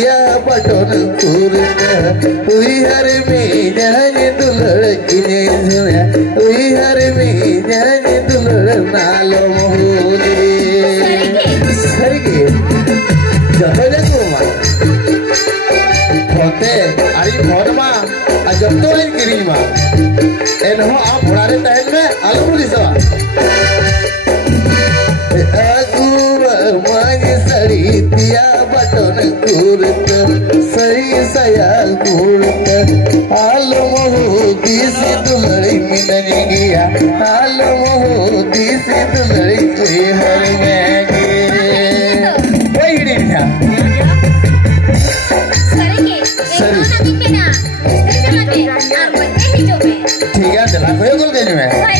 दिया बटन कुरता हुई हर में जाने दुलड़ किने सुना हुई हर में जाने दुलड़ नालो मोहरे सरगे जब जाको मा होते अरे भोरमा आ जब तो इन गिरी मा एनहो आप बुढ़ारे तहन में आलू पुलिस मांगे सड़ी दिया बटन कुरता सही सयाल कुरता आलो मोहदी से दुलड़ी मिलने गया आलो मोहदी से दुलड़ी कोई हर में वही नहीं था ठीक है चला कोई बोल देने में